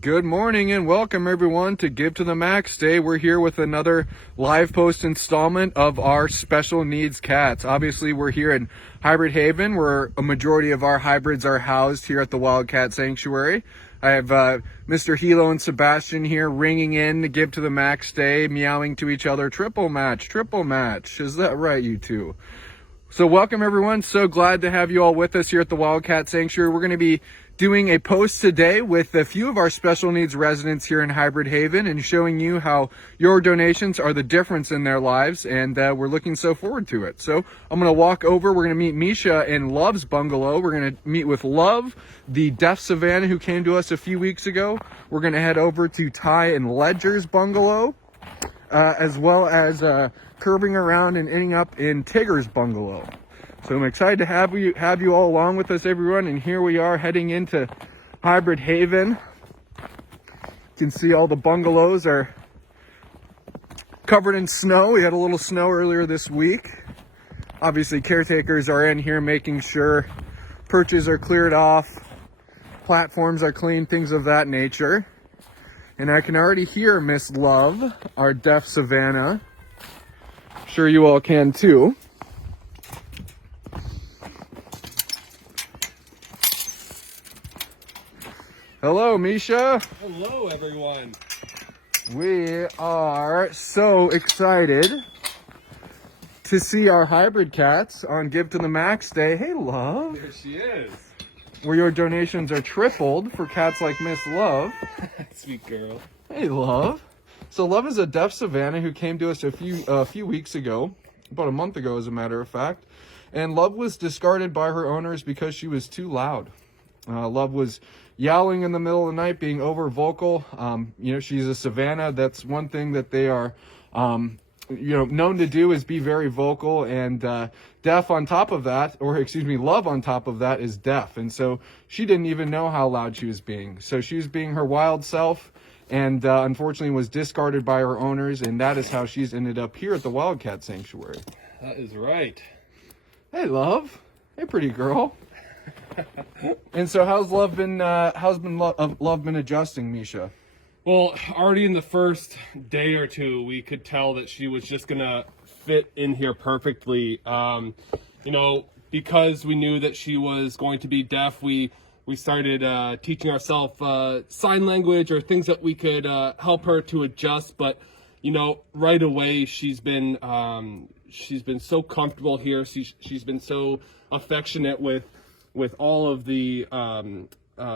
Good morning and welcome everyone to Give to the Max Day. We're here with another live post installment of our special needs cats. Obviously, we're here in Hybrid Haven, where a majority of our hybrids are housed here at the Wildcat Sanctuary. I have Mr. Hilo and Sebastian here ringing in to Give to the Max Day, meowing to each other, triple match, triple match. Is that right, you two? So welcome everyone. So glad to have you all with us here at the Wildcat Sanctuary. We're going to be doing a post today with a few of our special needs residents here in Hybrid Haven and showing you how your donations are the difference in their lives, and we're looking so forward to it. So I'm going to walk over. We're going to meet Misha in Love's bungalow. We're going to meet with Love, the deaf Savannah who came to us a few weeks ago. We're going to head over to Ty and Ledger's bungalow, as well as curving around and ending up in Tigger's bungalow. So I'm excited to have you all along with us, everyone. And here we are heading into Hybrid Haven. You can see all the bungalows are covered in snow. We had a little snow earlier this week. Obviously, caretakers are in here making sure perches are cleared off, platforms are clean, things of that nature. And I can already hear Miss Love, our deaf Savannah. I'm sure you all can too. Hello, Misha. Hello, everyone. We are so excited to see our hybrid cats on Give to the Max Day. Hey, Love. There she is. Where your donations are tripled for cats like Miss Love. Sweet girl. Hey, Love. So Love is a deaf Savannah who came to us a few weeks ago, about a month ago, as a matter of fact. And Love was discarded by her owners because she was too loud. Love was yowling in the middle of the night, being over vocal. She's a Savannah. That's one thing that they are, known to do, is be very vocal. And deaf on top of that, Love on top of that is deaf. And so she didn't even know how loud she was being. So she was being her wild self, and unfortunately was discarded by her owners. And that is how she's ended up here at the Wildcat Sanctuary. That is right. Hey, Love. Hey, pretty girl. And so how's Love been adjusting, Misha? Well, already in the first day or two, we could tell that she was just gonna fit in here perfectly. Because we knew that she was going to be deaf, we started teaching ourselves sign language or things that we could help her to adjust. But right away she's been so comfortable here. She's been so affectionate with all of the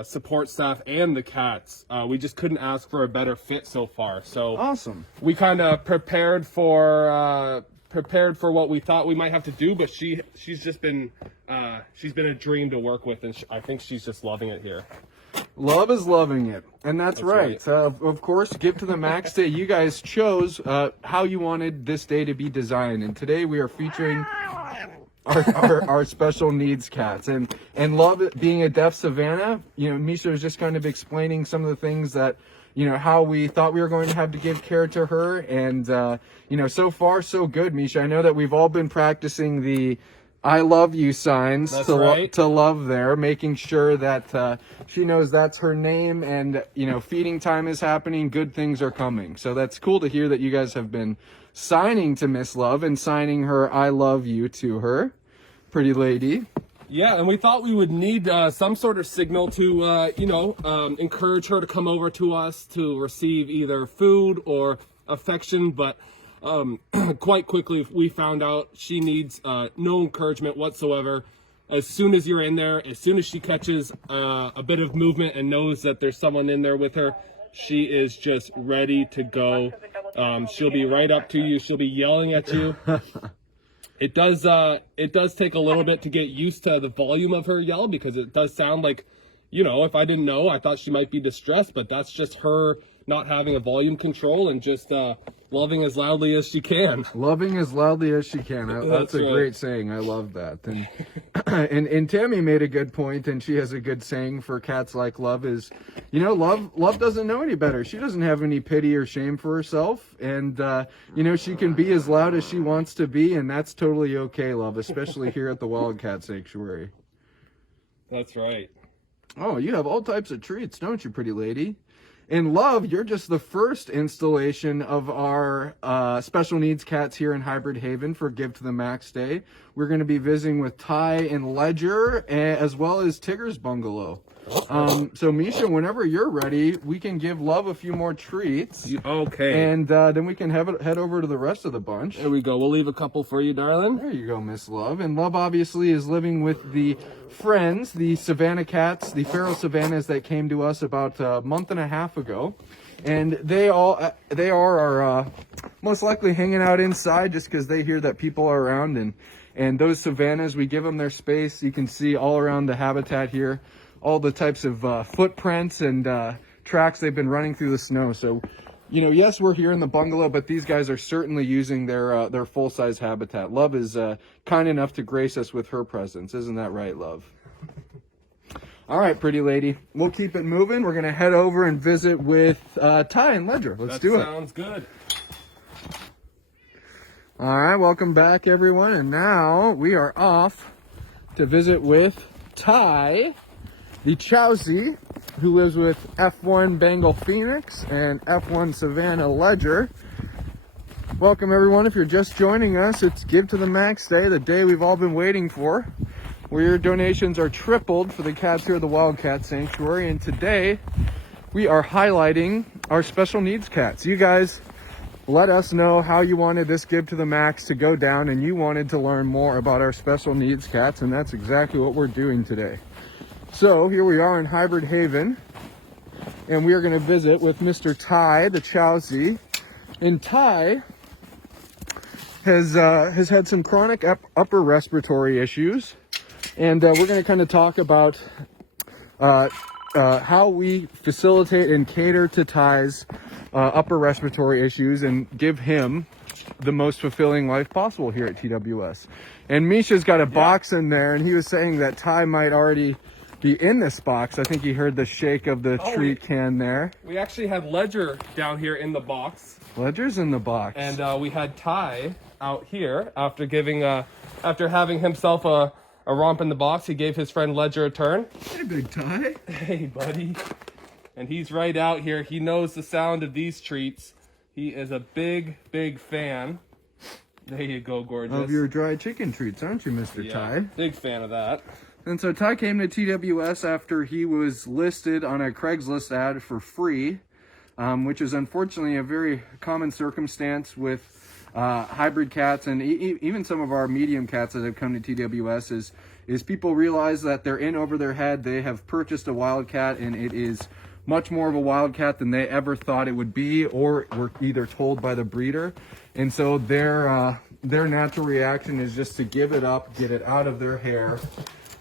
support staff and the cats. We just couldn't ask for a better fit so far. So awesome. We kind of prepared for what we thought we might have to do, but she's been a dream to work with, and I think she's just loving it here. Love is loving it, and that's right. Of course, Give to the Max Day, you guys chose how you wanted this day to be designed, and today we are featuring our special needs cats, and Love, being a deaf Savannah. Misha was just kind of explaining some of the things that, how we thought we were going to have to give care to her, and so far so good, Misha. I know that we've all been practicing the I love you signs to Love there, making sure that she knows that's her name, and feeding time is happening, good things are coming. So that's cool to hear that you guys have been signing to Miss Love and signing her I love you to her. Pretty lady. Yeah, and we thought we would need some sort of signal to encourage her to come over to us to receive either food or affection, but quite quickly we found out she needs no encouragement whatsoever. As soon as you're in there, as soon as she catches a bit of movement and knows that there's someone in there with her, she is just ready to go. She'll be right up to you. She'll be yelling at you. It does take a little bit to get used to the volume of her yell, because it does sound like, if I didn't know, I thought she might be distressed, but that's just her not having a volume control and just loving as loudly as she can. Loving as loudly as she can. That's a great saying. I love that. And Tammy made a good point, and she has a good saying for cats like Love is, Love doesn't know any better. She doesn't have any pity or shame for herself, and she can be as loud as she wants to be, and that's totally okay, Love, especially here at the Wildcat Sanctuary. That's right. Oh, you have all types of treats, don't you, pretty lady? And Love, you're just the first installation of our special needs cats here in Hybrid Haven for Give to the Max Day. We're going to be visiting with Ty and Ledger, as well as Tigger's bungalow. So Misha, whenever you're ready, we can give Love a few more treats. Okay. And then we can head over to the rest of the bunch. There we go. We'll leave a couple for you, darling. There you go, Miss Love. And Love obviously is living with the friends, the Savannah cats, the feral Savannahs that came to us about a month and a half ago. And they are most likely hanging out inside just because they hear that people are around. And those Savannahs, we give them their space. You can see all around the habitat here, all the types of footprints and tracks they've been running through the snow. So, you know, yes, we're here in the bungalow, but these guys are certainly using their full-size habitat. Love is kind enough to grace us with her presence. Isn't that right, Love? All right, pretty lady. We'll keep it moving. We're going to head over and visit with Ty and Ledger. Let's do it. Sounds good. All right, welcome back, everyone. And now we are off to visit with Ty, the Chowsy, who lives with F1 Bengal Phoenix and F1 Savannah Ledger. Welcome, everyone. If you're just joining us, it's Give to the Max Day, the day we've all been waiting for, where your donations are tripled for the cats here at the Wildcat Sanctuary. And today, we are highlighting our special needs cats. You guys let us know how you wanted this Give to the Max to go down, and you wanted to learn more about our special needs cats, and that's exactly what we're doing today. So here we are in Hybrid Haven, and we are going to visit with Mr. Ty, the Chowsy. And Ty has had some chronic upper respiratory issues, and we're going to kind of talk about how we facilitate and cater to Ty's upper respiratory issues and give him the most fulfilling life possible here at TWS. And Misha's got a box in there, and he was saying that Ty might already be in this box. I think he heard the shake of the treat can there. We actually had Ledger down here in the box. Ledger's in the box. And we had Ty out here after having himself a romp in the box. He gave his friend Ledger a turn. Hey, big Ty. Hey, buddy. And he's right out here. He knows the sound of these treats. He is a big, big fan. There you go, gorgeous. Of your dry chicken treats, aren't you, Mr. Ty? Big fan of that. And so Ty came to TWS after he was listed on a Craigslist ad for free, which is unfortunately a very common circumstance with hybrid cats and even some of our medium cats that have come to TWS is people realize that they're in over their head. They have purchased a Wildcat, and it is much more of a Wildcat than they ever thought it would be, or were either told by the breeder. And so their natural reaction is just to give it up, get it out of their hair.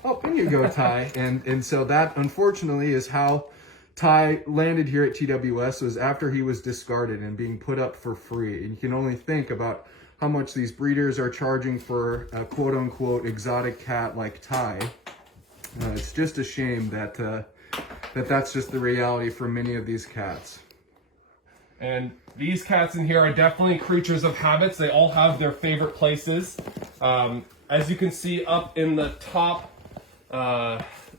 Oh, in you go, Ty. And so that, unfortunately, is how Ty landed here at TWS, was after he was discarded and being put up for free. And you can only think about how much these breeders are charging for a quote-unquote exotic cat like Ty. It's just a shame that that's just the reality for many of these cats. And these cats in here are definitely creatures of habits. They all have their favorite places. As you can see up in the top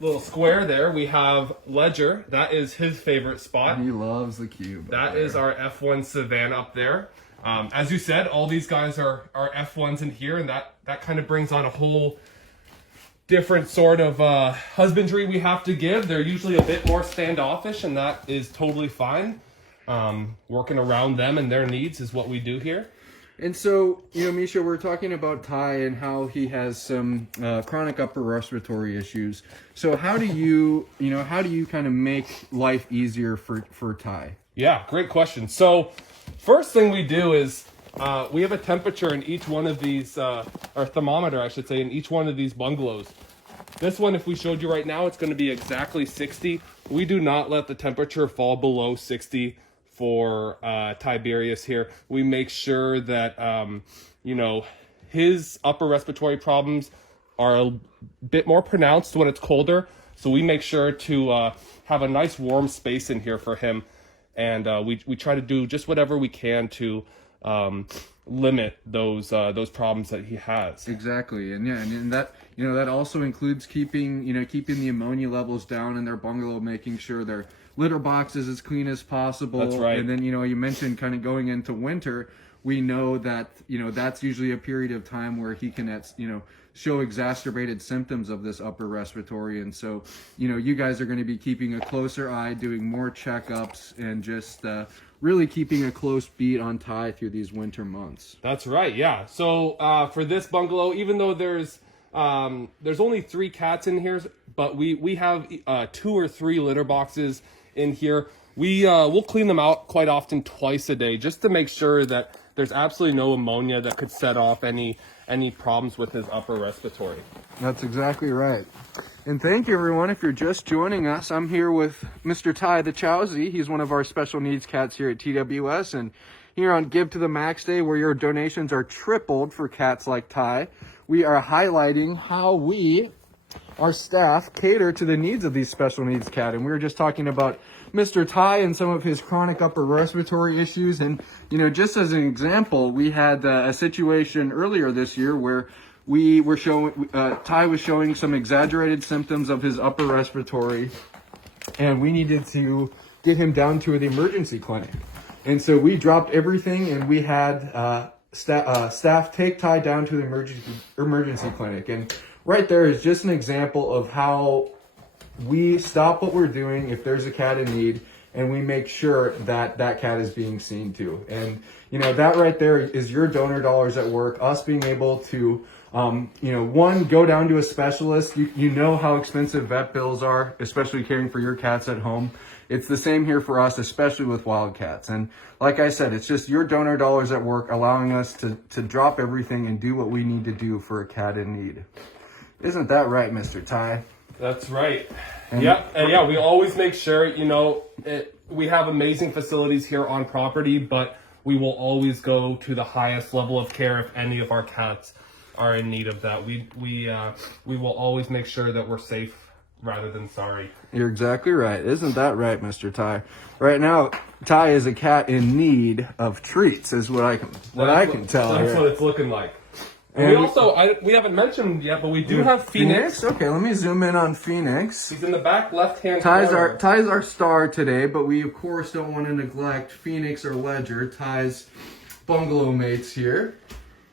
little square there, we have Ledger. That is his favorite spot. He loves the cube. That is our F1 Savannah up there. As you said, all these guys are F1s in here, and that kind of brings on a whole different sort of husbandry we have to give. They're usually a bit more standoffish, and that is totally fine. Working around them and their needs is what we do here. And so, you know, Misha, we're talking about Ty and how he has some chronic upper respiratory issues. So how do you kind of make life easier for Ty? Yeah, great question. So first thing we do is we have a temperature in each one of these, or thermometer, I should say, in each one of these bungalows. This one, if we showed you right now, it's going to be exactly 60. We do not let the temperature fall below 60 for Tiberius here. We make sure that, his upper respiratory problems are a bit more pronounced when it's colder. So we make sure to have a nice warm space in here for him. And we try to do just whatever we can to limit those problems that he has. Exactly. And that, that also includes keeping the ammonia levels down in their bungalow, making sure their litter boxes as clean as possible. That's right. And then, you mentioned kind of going into winter, we know that, that's usually a period of time where he can, show exacerbated symptoms of this upper respiratory. And so, you guys are going to be keeping a closer eye, doing more checkups, and just really keeping a close beat on Ty through these winter months. That's right, yeah. So for this bungalow, even though there's only 3 cats in here, but we have 2 or 3 litter boxes in here. We'll clean them out quite often, twice a day, just to make sure that there's absolutely no ammonia that could set off any problems with his upper respiratory. That's exactly right. And thank you, everyone. If you're just joining us, I'm here with Mr. Ty the Chowsy. He's one of our special needs cats here at TWS. And here on Give to the Max Day, where your donations are tripled for cats like Ty, we are highlighting how we, our staff, cater to the needs of these special needs cat. And we were just talking about Mr. Ty and some of his chronic upper respiratory issues. And, just as an example, we had a situation earlier this year where we were showing, Ty was showing some exaggerated symptoms of his upper respiratory, and we needed to get him down to the emergency clinic. And so we dropped everything, and we had staff take Ty down to the emergency clinic. And right there is just an example of how we stop what we're doing if there's a cat in need, and we make sure that that cat is being seen to. And, that right there is your donor dollars at work, us being able to, one, go down to a specialist. You know how expensive vet bills are, especially caring for your cats at home. It's the same here for us, especially with Wildcats. And like I said, it's just your donor dollars at work allowing us to drop everything and do what we need to do for a cat in need. Isn't that right, Mr. Ty? That's right. And we always make sure, we have amazing facilities here on property, but we will always go to the highest level of care if any of our cats are in need of that. We will always make sure that we're safe rather than sorry. You're exactly right. Isn't that right, Mr. Ty? Right now, Ty is a cat in need of treats, is what I can tell. That's what it's looking like. And we also, we haven't mentioned yet, but we do have Phoenix. Okay, let me zoom in on Phoenix. He's in the back left-hand corner. Ty's our star today, but we of course don't want to neglect Phoenix or Ledger, Ty's bungalow mates here.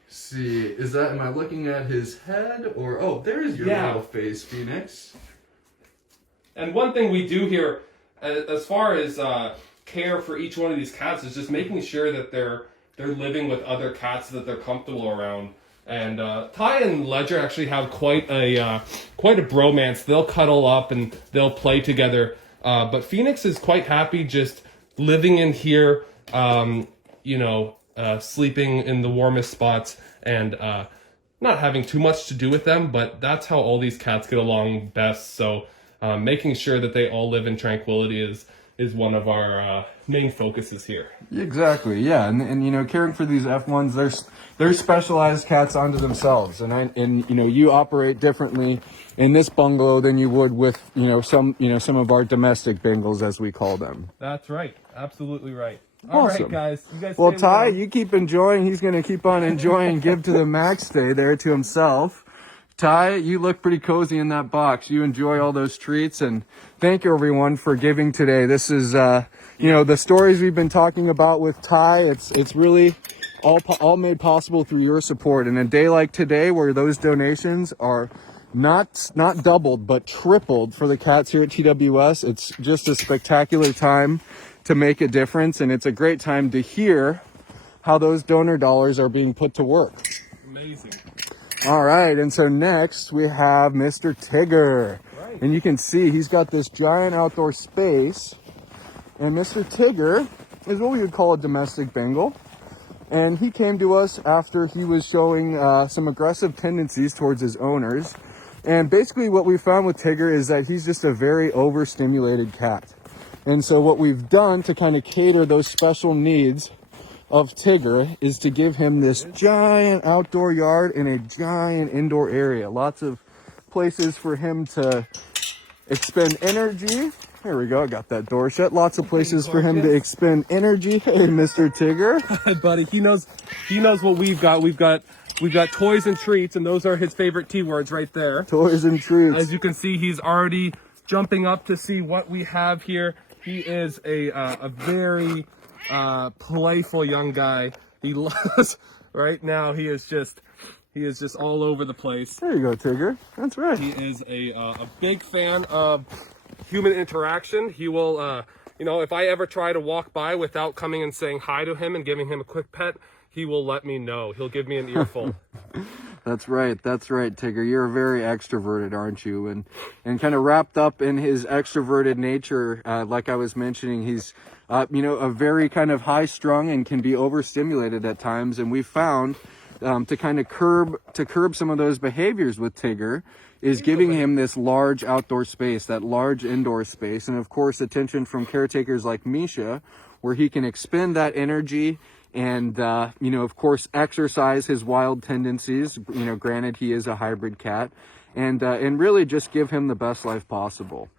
Let's see, am I looking at his head or, oh, there's your little face, Phoenix. And one thing we do here, as far as care for each one of these cats, is just making sure that they're living with other cats that they're comfortable around. And Ty and Ledger actually have quite a bromance. They'll cuddle up and they'll play together. But Phoenix is quite happy just living in here, sleeping in the warmest spots and not having too much to do with them. But that's how all these cats get along best. So making sure that they all live in tranquility is one of our main focuses here. Exactly, yeah, and caring for these F1s, they're specialized cats unto themselves, and you operate differently in this bungalow than you would with some of our domestic Bengals, as we call them. That's right, absolutely right. Awesome. All right, guys. You guys. Well, Ty, you keep enjoying. He's going to keep on enjoying. Give to the Max Day there to himself. Ty, you look pretty cozy in that box. You enjoy all those treats, and thank you everyone for giving today. This is, the stories we've been talking about with Ty. It's really all made possible through your support. And a day like today, where those donations are not doubled but tripled for the cats here at TWS, it's just a spectacular time to make a difference, and it's a great time to hear how those donor dollars are being put to work. Amazing. All right, and so next we have Mr. Tigger. Right. And you can see he's got this giant outdoor space. And Mr. Tigger is what we would call a domestic Bengal. And he came to us after he was showing some aggressive tendencies towards his owners. And basically what we found with Tigger is that he's just a very overstimulated cat. And so what we've done to kind of cater those special needs of Tigger is to give him this giant outdoor yard and a giant indoor area. Lots of places for him to expend energy. There we go, I got that door shut. Lots of places for him to expend energy. Hey, Mr. Tigger. Hi, buddy. He knows what we've got. We've got toys and treats, and those are his favorite T words right there. Toys and treats. As you can see, he's already jumping up to see what we have here. He is a very playful young guy. He loves, right now he is just all over the place. There you go, Tigger. That's right. He is a big fan of human interaction. He will, you know, if I ever try to walk by without coming and saying hi to him and giving him a quick pet, he will let me know. He'll give me an earful. That's right, Tigger. You're very extroverted, aren't you? And kind of wrapped up in his extroverted nature, like I was mentioning, he's you know, a very kind of high-strung and can be overstimulated at times. And we found to kind of curb some of those behaviors with Tigger is giving him this large outdoor space, that large indoor space, and of course attention from caretakers like Misha, where he can expend that energy and you know, of course, exercise his wild tendencies. You know, granted, he is a hybrid cat, and really just give him the best life possible.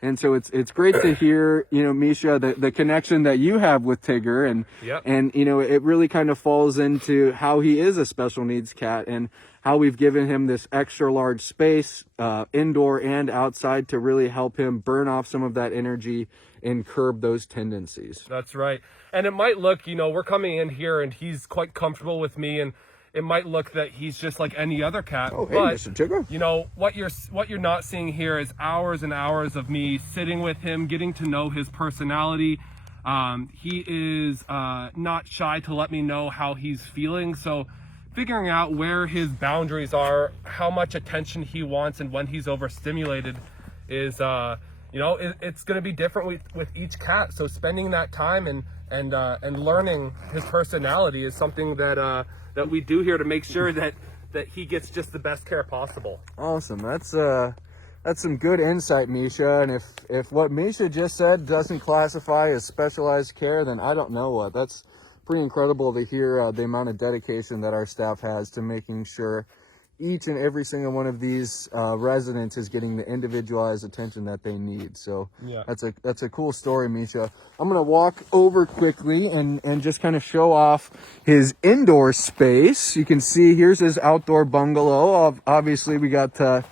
And so it's great to hear, you know, Misha, the connection that you have with Tigger, and Yep. and you know, it really kind of falls into how he is a special needs cat and how we've given him this extra large space, indoor and outside, to really help him burn off some of that energy and curb those tendencies. That's right. And it might look, you know, we're coming in here and he's quite comfortable with me, and it might look that he's just like any other cat. Oh, hey, but, Mr. Tigger. you know, what you're not seeing here is hours and hours of me sitting with him, getting to know his personality. He is not shy to let me know how he's feeling. So figuring out where his boundaries are, how much attention he wants, and when he's overstimulated is, you know, it's going to be different with each cat. So spending that time and learning his personality is something that we do here to make sure that he gets just the best care possible. Awesome. That's some good insight, Misha. And if what Misha just said doesn't classify as specialized care, then I don't know what. That's pretty incredible to hear the amount of dedication that our staff has to making sure each and every single one of these residents is getting the individualized attention that they need. So Yeah. that's a cool story, Misha. I'm gonna walk over quickly and just kind of show off his indoor space. You can see here's his outdoor bungalow. Obviously we got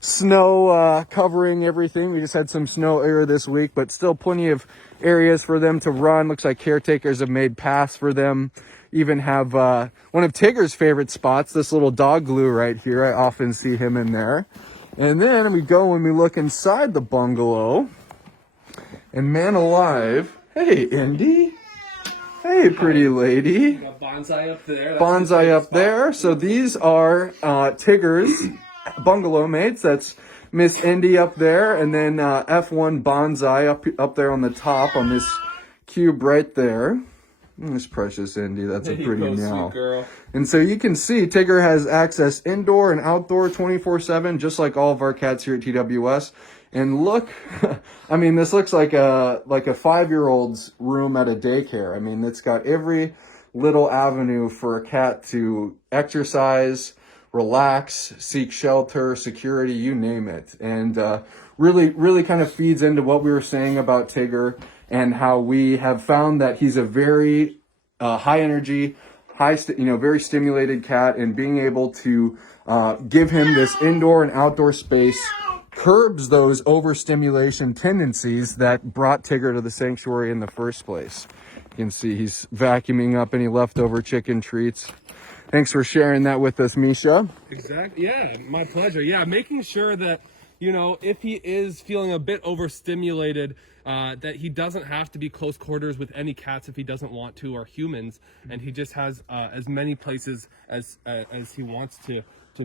snow covering everything. We just had some snow earlier this week, but still plenty of areas for them to run. Looks like caretakers have made paths for them. Even have one of Tigger's favorite spots, this little dog glue right here. I often see him in there. And then we go and we look inside the bungalow, and man alive, hey Indy, hey pretty lady. Got bonsai up there. Bonsai up there. So these are Tigger's bungalow mates. That's Miss Indy up there, and then F1 Bonsai up there on the top on this cube right there. This precious Indy, that's a pretty meow. Sweet girl. And so you can see Tigger has access indoor and outdoor 24/7, just like all of our cats here at TWS. And look, I mean, this looks like a 5-year-old's room at a daycare. I mean, it's got every little avenue for a cat to exercise, relax, seek shelter, security, you name it. And really kind of feeds into what we were saying about Tigger, and how we have found that he's a very high energy, very stimulated cat, and being able to give him this indoor and outdoor space curbs those overstimulation tendencies that brought Tigger to the sanctuary in the first place. You can see he's vacuuming up any leftover chicken treats. Thanks for sharing that with us, Misha. Exactly. Yeah, my pleasure. Yeah, making sure that, you know, if he is feeling a bit overstimulated, that he doesn't have to be close quarters with any cats if he doesn't want to, or humans, and he just has as many places as he wants to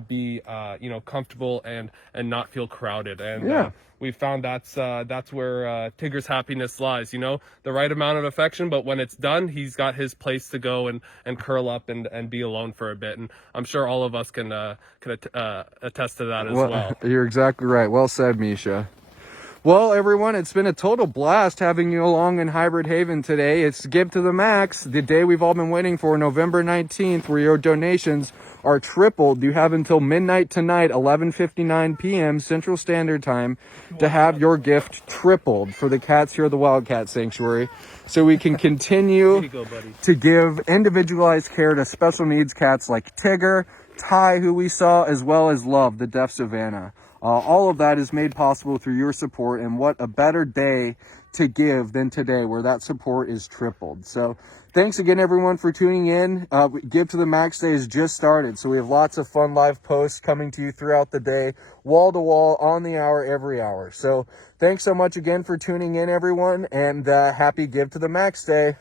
be, you know, comfortable and not feel crowded. And Yeah. we found that's where Tigger's happiness lies. You know, the right amount of affection, but when it's done, he's got his place to go and curl up and be alone for a bit. And I'm sure all of us can attest to that as well. You're exactly right. Well said, Misha. Well, everyone, it's been a total blast having you along in Hybrid Haven today. It's Give to the Max, the day we've all been waiting for, November 19th, where your donations are tripled. You have until midnight tonight, 11:59 p.m. Central Standard Time, to have your gift tripled for the cats here at the Wildcat Sanctuary, so we can continue to give individualized care to special needs cats like Tigger, Ty, who we saw, as well as Love, the deaf Savannah. All of that is made possible through your support, and what a better day to give than today, where that support is tripled. So thanks again, everyone, for tuning in. Give to the Max Day has just started, so we have lots of fun live posts coming to you throughout the day, wall to wall, on the hour, every hour. So thanks so much again for tuning in, everyone, and happy Give to the Max Day.